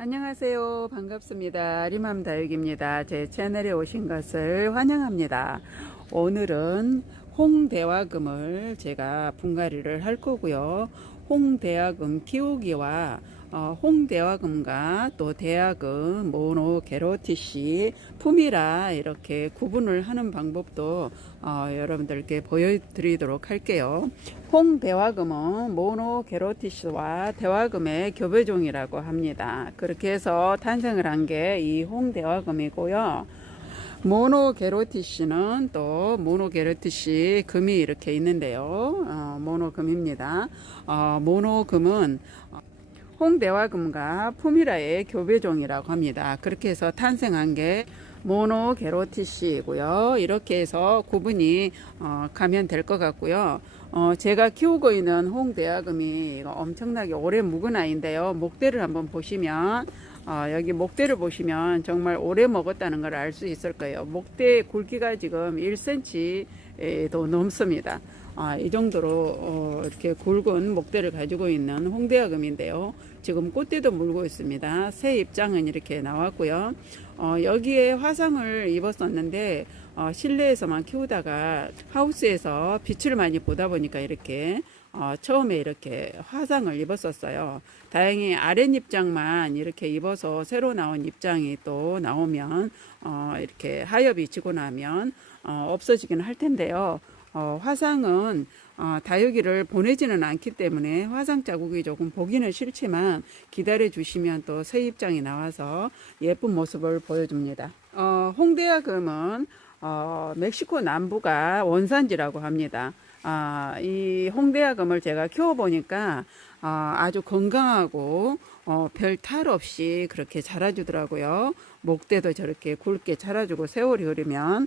안녕하세요. 반갑습니다. 리맘 다육입니다. 제 채널에 오신 것을 환영합니다. 오늘은 홍대화금을 제가 분갈이를 할 거고요. 홍대화금 키우기와 어, 홍대화금과 또 대화금, 모노, 게로티시, 품이라 이렇게 구분을 하는 방법도 어, 여러분들께 보여드리도록 할게요. 홍대화금은 모노, 게로티시와 대화금의 교배종이라고 합니다. 그렇게 해서 탄생을 한 게 이 홍대화금이고요. 모노게로티시는 또 모노게로티시 금이 이렇게 있는데요. 어, 모노금입니다. 어, 모노금은 홍대화금과 푸미라의 교배종이라고 합니다. 그렇게 해서 탄생한 게 모노 게로티시이고요. 이렇게 해서 구분이 어, 가면 될 것 같고요. 어, 제가 키우고 있는 홍대화금이 엄청나게 오래 묵은 아이인데요. 목대를 한번 보시면 어, 여기 목대를 보시면 정말 오래 먹었다는 걸 알 수 있을 거예요. 목대 굵기가 지금 1cm도 넘습니다. 아, 이 정도로 어, 이렇게 굵은 목대를 가지고 있는 홍대화금인데요. 지금 꽃대도 물고 있습니다. 새 입장은 이렇게 나왔고요. 어, 여기에 화상을 입었었는데 어, 실내에서만 키우다가 하우스에서 빛을 많이 보다 보니까 이렇게 어, 처음에 이렇게 화상을 입었었어요. 다행히 아랫입장만 이렇게 입어서 새로 나온 입장이 또 나오면 어, 이렇게 하엽이 지고 나면 어, 없어지긴 할 텐데요. 어, 화상은 어, 다육이를 보내지는 않기 때문에 화상 자국이 조금 보기는 싫지만 기다려 주시면 또 새 입장이 나와서 예쁜 모습을 보여줍니다. 어, 홍대야금은 어, 멕시코 남부가 원산지라고 합니다. 아, 이 홍대야금을 제가 키워보니까 아, 아주 건강하고 어, 별 탈 없이 그렇게 자라주더라고요. 목대도 저렇게 굵게 자라주고 세월이 흐르면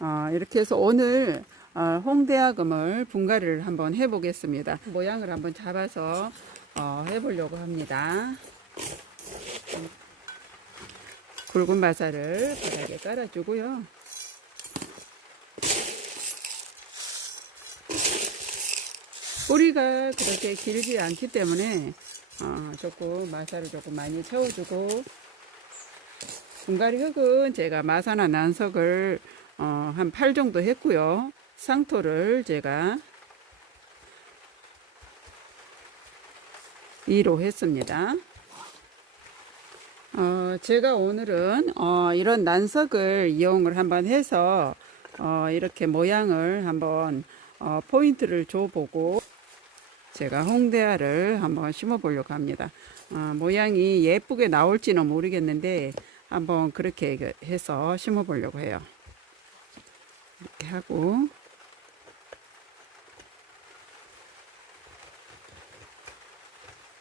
어, 이렇게 해서 오늘 어, 홍대야금을 분갈이를 한번 해보겠습니다. 모양을 한번 잡아서 어, 해보려고 합니다. 굵은 바사를 바닥에 깔아주고요. 뿌리가 그렇게 길지 않기 때문에 어, 조금 마사를 조금 많이 채워주고 분갈이 흙은 제가 마사나 난석을 어, 한 8 정도 했고요. 상토를 제가 2로 했습니다. 어, 제가 오늘은 어, 이런 난석을 이용을 한번 해서 어, 이렇게 모양을 한번 어, 포인트를 줘보고 제가 홍대야를 한번 심어 보려고 합니다. 어, 모양이 예쁘게 나올지는 모르겠는데 한번 그렇게 해서 심어 보려고 해요. 이렇게 하고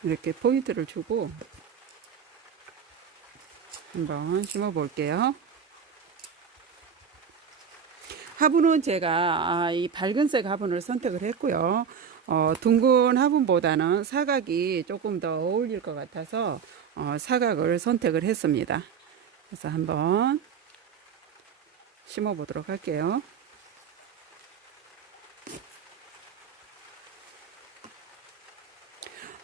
이렇게 포인트를 주고 한번 심어 볼게요. 화분은 제가 아, 이 밝은색 화분을 선택을 했고요. 어, 둥근 화분보다는 사각이 조금 더 어울릴 것 같아서 어, 사각을 선택을 했습니다. 그래서 한번 심어 보도록 할게요.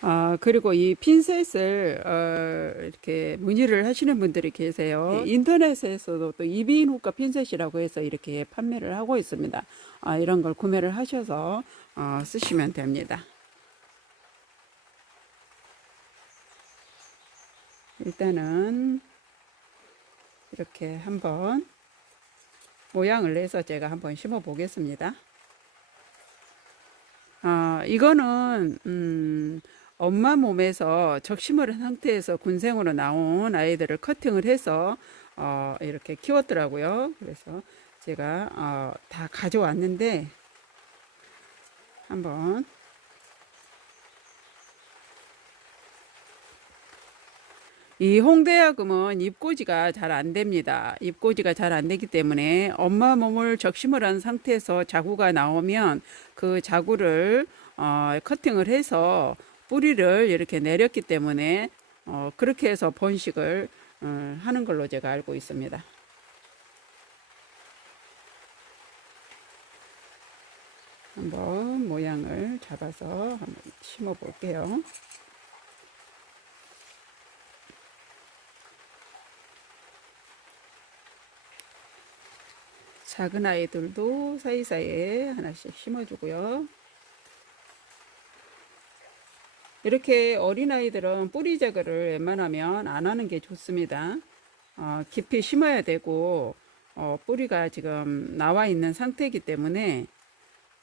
아, 그리고 이 핀셋을, 어, 이렇게 문의를 하시는 분들이 계세요. 인터넷에서도 또 이비인 호가 핀셋이라고 해서 이렇게 판매를 하고 있습니다. 아, 이런 걸 구매를 하셔서, 어, 쓰시면 됩니다. 일단은, 이렇게 한번 모양을 내서 제가 한번 심어 보겠습니다. 아, 이거는, 음, 엄마 몸에서 적심을 한 상태에서 군생으로 나온 아이들을 커팅을 해서 어, 이렇게 키웠더라고요. 그래서 제가 어, 다 가져왔는데 한번 이 홍대야금은 입꼬지가 잘 안 됩니다. 입꼬지가 잘 안 되기 때문에 엄마 몸을 적심을 한 상태에서 자구가 나오면 그 자구를 어, 커팅을 해서 뿌리를 이렇게 내렸기 때문에 어, 그렇게 해서 번식을 어, 하는 걸로 제가 알고 있습니다. 한번 모양을 잡아서 한번 심어 볼게요. 작은 아이들도 사이사이에 하나씩 심어주고요. 이렇게 어린 아이들은 뿌리 제거를 웬만하면 안 하는 게 좋습니다. 어, 깊이 심어야 되고 어, 뿌리가 지금 나와 있는 상태이기 때문에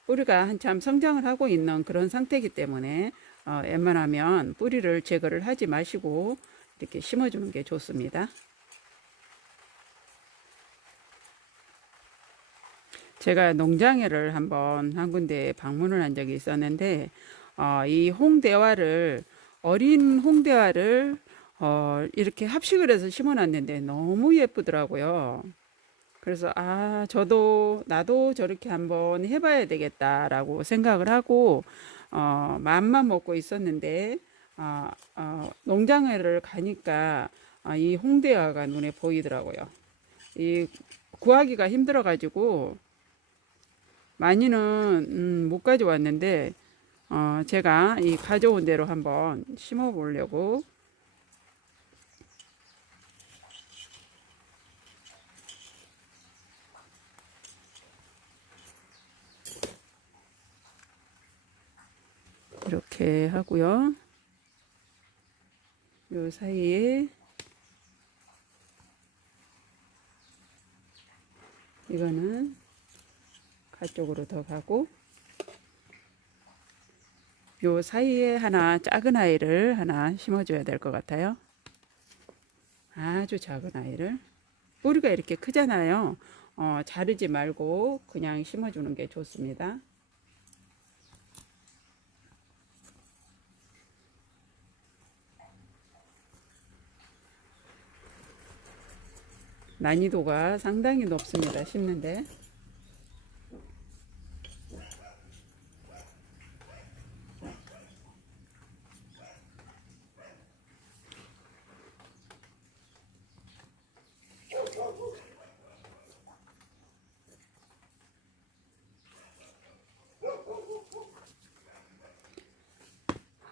뿌리가 한참 성장을 하고 있는 그런 상태이기 때문에 어, 웬만하면 뿌리를 제거를 하지 마시고 이렇게 심어주는 게 좋습니다. 제가 농장에를 한번 한 군데 방문을 한 적이 있었는데 어, 이 홍대화를 어린 홍대화를 어, 이렇게 합식을 해서 심어놨는데 너무 예쁘더라고요. 그래서 아 저도 나도 저렇게 한번 해봐야 되겠다라고 생각을 하고 어, 마음만 먹고 있었는데 어, 어, 농장을 가니까 아, 이 홍대화가 눈에 보이더라고요. 이 구하기가 힘들어가지고 많이는 음, 못 가져왔는데 어, 제가 이 가져온 대로 한번 심어 보려고 이렇게 하고요. 요 사이에 이거는 가쪽으로 더 가고 요 사이에 하나 작은 아이를 하나 심어줘야 될 것 같아요. 아주 작은 아이를 뿌리가 이렇게 크잖아요. 어, 자르지 말고 그냥 심어주는 게 좋습니다. 난이도가 상당히 높습니다. 심는데.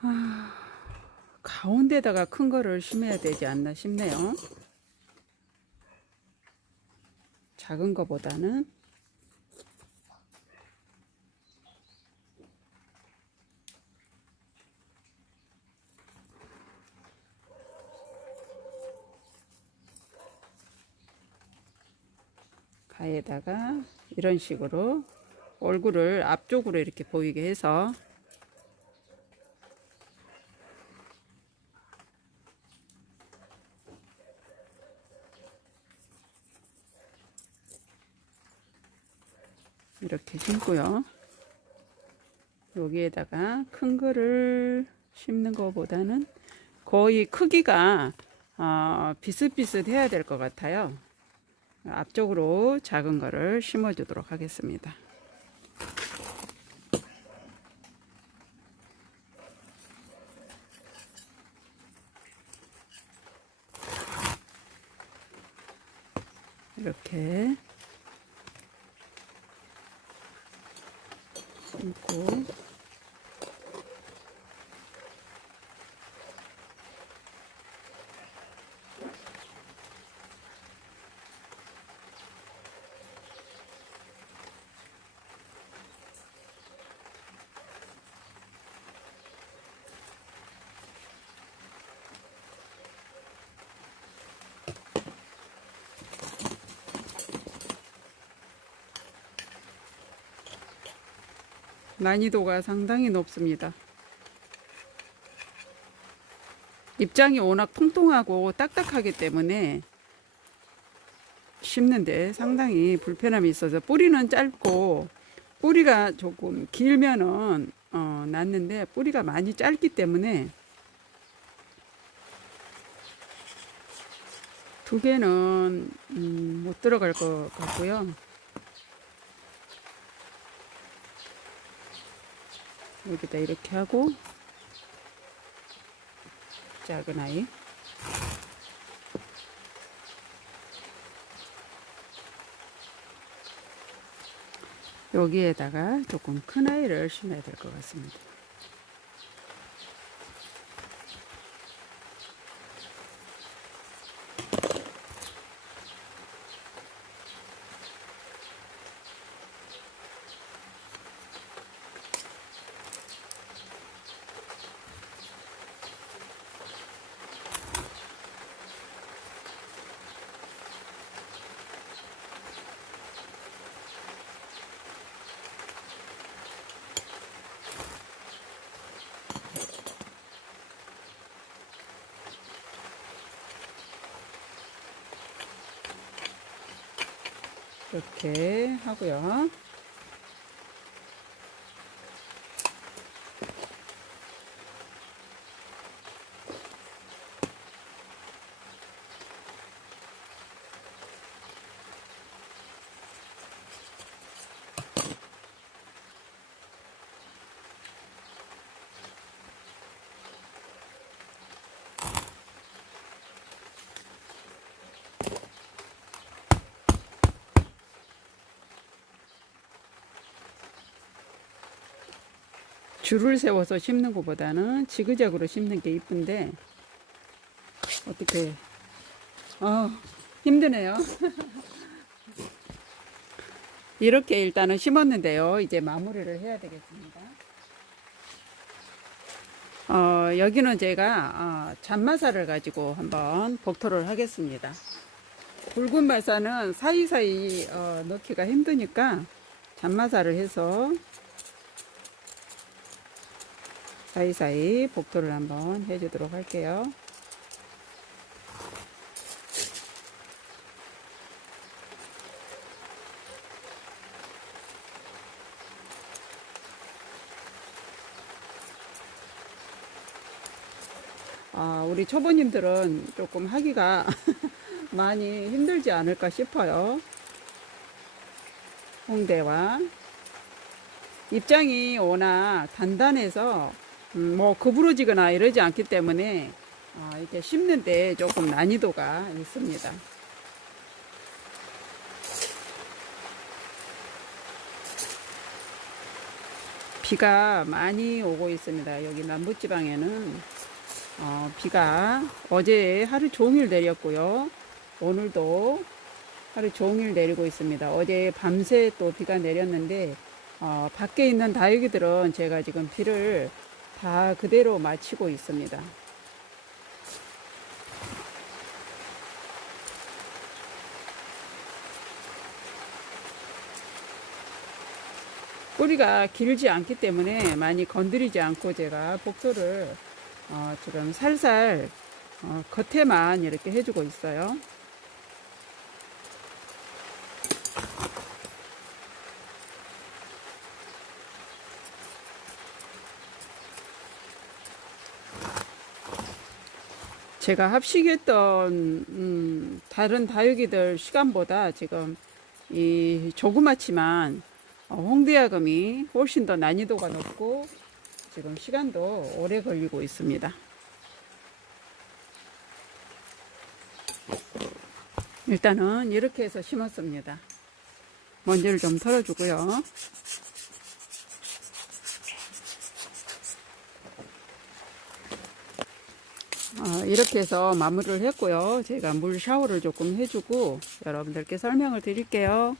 아, 가운데다가 큰 거를 심어야 되지 않나 싶네요. 작은 거보다는 가에다가 이런 식으로 얼굴을 앞쪽으로 이렇게 보이게 해서 이렇게 심고요. 여기에다가 큰 거를 심는 것보다는 거의 크기가 어, 비슷비슷해야 될 것 같아요. 앞쪽으로 작은 거를 심어 주도록 하겠습니다. 이렇게 심고 난이도가 상당히 높습니다. 입장이 워낙 통통하고 딱딱하기 때문에 심는데 상당히 불편함이 있어서 뿌리는 짧고 뿌리가 조금 길면은 어, 낫는데 뿌리가 많이 짧기 때문에 두 개는 음, 못 들어갈 것 같고요. 여기다 이렇게 하고 작은 아이 여기에다가 조금 큰 아이를 심어야 될 것 같습니다. 이렇게 하고요. 줄을 세워서 심는 것보다는 지그재그로 심는 게 이쁜데 어떻게 어 힘드네요. 이렇게 일단은 심었는데요. 이제 마무리를 해야 되겠습니다. 어, 여기는 제가 어, 잔마사를 가지고 한번 복토를 하겠습니다. 붉은 마사는 사이사이 어, 넣기가 힘드니까 잔마사를 해서 사이사이 복토를 한번 해주도록 할게요. 아, 우리 초보님들은 조금 하기가 많이 힘들지 않을까 싶어요. 홍대와 입장이 워낙 단단해서 음, 뭐 구부러지거나 이러지 않기 때문에 아, 이렇게 심는데 조금 난이도가 있습니다. 비가 많이 오고 있습니다. 여기 남부지방에는 어, 비가 어제 하루 종일 내렸고요. 오늘도 하루 종일 내리고 있습니다. 어제 밤새 또 비가 내렸는데 어, 밖에 있는 다육이들은 제가 지금 비를 다 그대로 마치고 있습니다. 뿌리가 길지 않기 때문에 많이 건드리지 않고 제가 복토를 어, 지금 살살 어, 겉에만 이렇게 해주고 있어요. 제가 합식했던 음, 다른 다육이들 시간보다 지금 이 조그맣지만 어, 홍대야금이 훨씬 더 난이도가 높고 지금 시간도 오래 걸리고 있습니다. 일단은 이렇게 해서 심었습니다. 먼지를 좀 털어주고요. 어, 이렇게 해서 마무리를 했고요. 제가 물 샤워를 조금 해주고 여러분들께 설명을 드릴게요.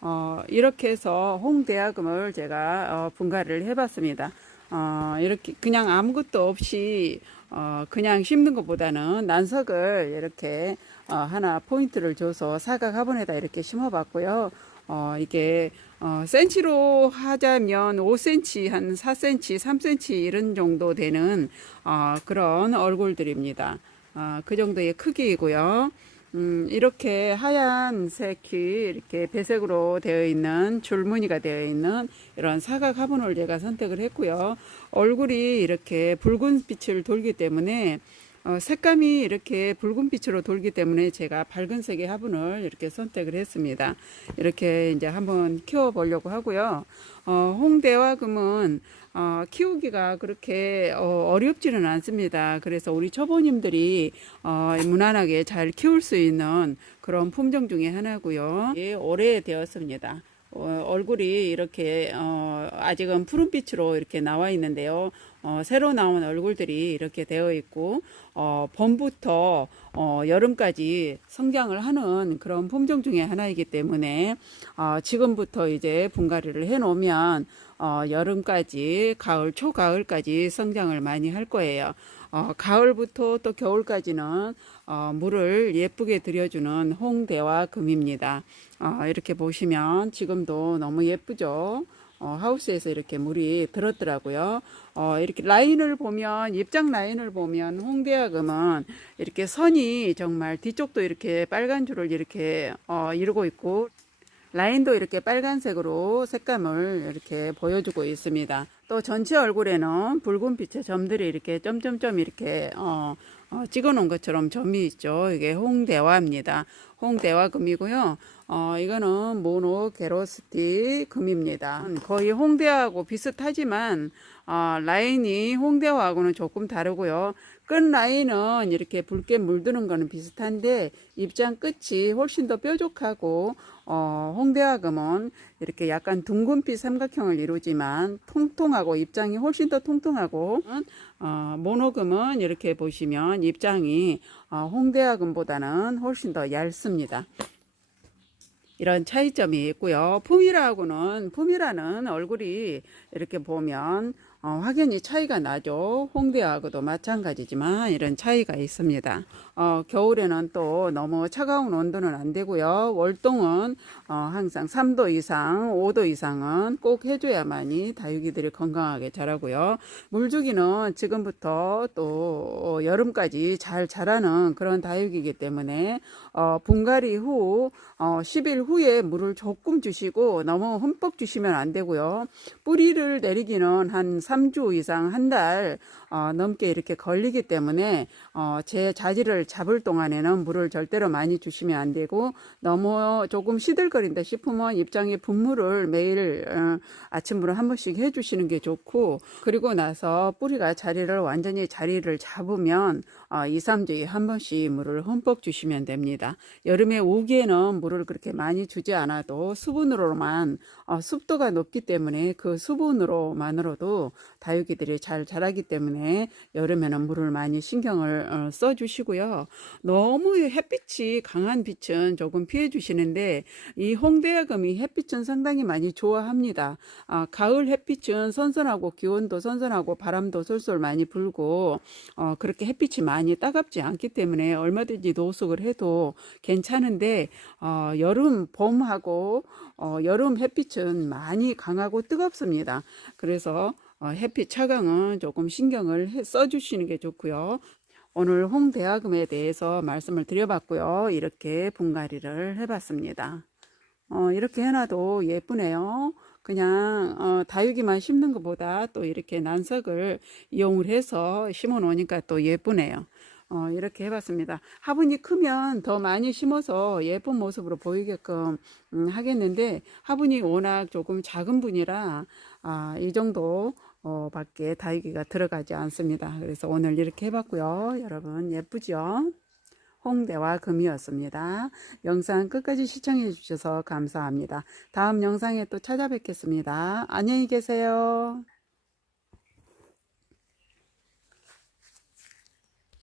어, 이렇게 해서 홍대야금을 제가 어, 분갈이를 해봤습니다. 어, 이렇게 그냥 아무것도 없이 어, 그냥 심는 것보다는 난석을 이렇게 어, 하나 포인트를 줘서 사각 화분에다 이렇게 심어봤고요. 어, 이게 어, 센치로 하자면 5cm, 한 4cm, 3cm 이런 정도 되는 어, 그런 얼굴들입니다. 어, 그 정도의 크기이고요. 음, 이렇게 하얀색이 이렇게 배색으로 되어 있는 줄무늬가 되어 있는 이런 사각 화분을 제가 선택을 했고요. 얼굴이 이렇게 붉은 빛을 돌기 때문에 어, 색감이 이렇게 붉은 빛으로 돌기 때문에 제가 밝은 색의 화분을 이렇게 선택을 했습니다. 이렇게 이제 한번 키워 보려고 하고요. 어, 홍대화금은 어, 키우기가 그렇게 어, 어렵지는 않습니다. 그래서 우리 초보님들이 어, 무난하게 잘 키울 수 있는 그런 품종 중에 하나고요. 예, 오래 되었습니다. 어, 얼굴이 이렇게 어, 아직은 푸른빛으로 이렇게 나와 있는데요. 어, 새로 나온 얼굴들이 이렇게 되어 있고 어, 봄부터 어, 여름까지 성장을 하는 그런 품종 중에 하나이기 때문에 어, 지금부터 이제 분갈이를 해 놓으면 어, 여름까지 가을 초가을까지 성장을 많이 할 거예요. 어, 가을부터 또 겨울까지는 어, 물을 예쁘게 들여주는 홍대와 금입니다. 어, 이렇게 보시면 지금도 너무 예쁘죠. 어, 하우스에서 이렇게 물이 들었더라고요. 어, 이렇게 라인을 보면, 입장 라인을 보면 홍대야금은 이렇게 선이 정말 뒤쪽도 이렇게 빨간 줄을 이렇게 어, 이루고 있고, 라인도 이렇게 빨간색으로 색감을 이렇게 보여주고 있습니다. 또 전체 얼굴에는 붉은 빛의 점들이 이렇게 점점점 이렇게 어, 어, 찍어 놓은 것처럼 점이 있죠. 이게 홍대화입니다. 홍대화 금이고요. 어, 이거는 모노 게로스티 금입니다. 거의 홍대화하고 비슷하지만 어, 라인이 홍대화하고는 조금 다르고요. 끝 라인은 이렇게 붉게 물드는 거는 비슷한데 입장 끝이 훨씬 더 뾰족하고 어, 홍대화금은 이렇게 약간 둥근빛 삼각형을 이루지만 통통하고 입장이 훨씬 더 통통하고 어, 모노금은 이렇게 보시면 입장이 어, 홍대화금보다는 훨씬 더 얇습니다. 이런 차이점이 있고요. 품이라고는 품이라는 얼굴이 이렇게 보면 어, 확연히 차이가 나죠. 홍대하고도 마찬가지지만 이런 차이가 있습니다. 어, 겨울에는 또 너무 차가운 온도는 안 되고요. 월동은 어, 항상 3도 이상, 5도 이상은 꼭 해줘야만이 다육이들이 건강하게 자라고요. 물주기는 지금부터 또 여름까지 잘 자라는 그런 다육이기 때문에 어, 분갈이 후 어, 10일 후에 물을 조금 주시고 너무 흠뻑 주시면 안 되고요. 뿌리를 내리기는 한 3주 이상 한달 어, 넘게 이렇게 걸리기 때문에 어, 제 자질을 잡을 동안에는 물을 절대로 많이 주시면 안 되고 너무 조금 시들거린다 싶으면 입장에 분무를 매일 어, 아침으로 한 번씩 해주시는 게 좋고 그리고 나서 뿌리가 자리를 완전히 자리를 잡으면 어, 2, 3주에 한 번씩 물을 흠뻑 주시면 됩니다. 여름에 우기에는 물을 그렇게 많이 주지 않아도 수분으로만 어, 습도가 높기 때문에 그 수분 으로만으로도 다육이들이 잘 자라기 때문에 여름에는 물을 많이 신경을 어, 써 주시고요. 너무 햇빛이 강한 빛은 조금 피해 주시는데 이 홍대야금이 햇빛은 상당히 많이 좋아합니다. 아, 가을 햇빛은 선선하고 기온도 선선하고 바람도 솔솔 많이 불고 어, 그렇게 햇빛이 많이 따갑지 않기 때문에 얼마든지 노숙을 해도 괜찮은데 어, 여름 봄하고 어, 여름 햇빛은 많이 강하고 뜨겁습니다. 그래서 어, 햇빛 차광은 조금 신경을 해- 써주시는 게 좋고요. 오늘 홍대화금에 대해서 말씀을 드려봤고요. 이렇게 분갈이를 해봤습니다. 어, 이렇게 해놔도 예쁘네요. 그냥 어, 다육이만 심는 것보다 또 이렇게 난석을 이용을 해서 심어 놓으니까 또 예쁘네요. 어, 이렇게 해봤습니다. 화분이 크면 더 많이 심어서 예쁜 모습으로 보이게끔 음, 하겠는데 화분이 워낙 조금 작은 분이라 아, 이 정도 어, 밖에 다육이가 들어가지 않습니다. 그래서 오늘 이렇게 해봤고요. 여러분 예쁘죠? 홍대와 금이었습니다. 영상 끝까지 시청해 주셔서 감사합니다. 다음 영상에 또 찾아뵙겠습니다. 안녕히 계세요.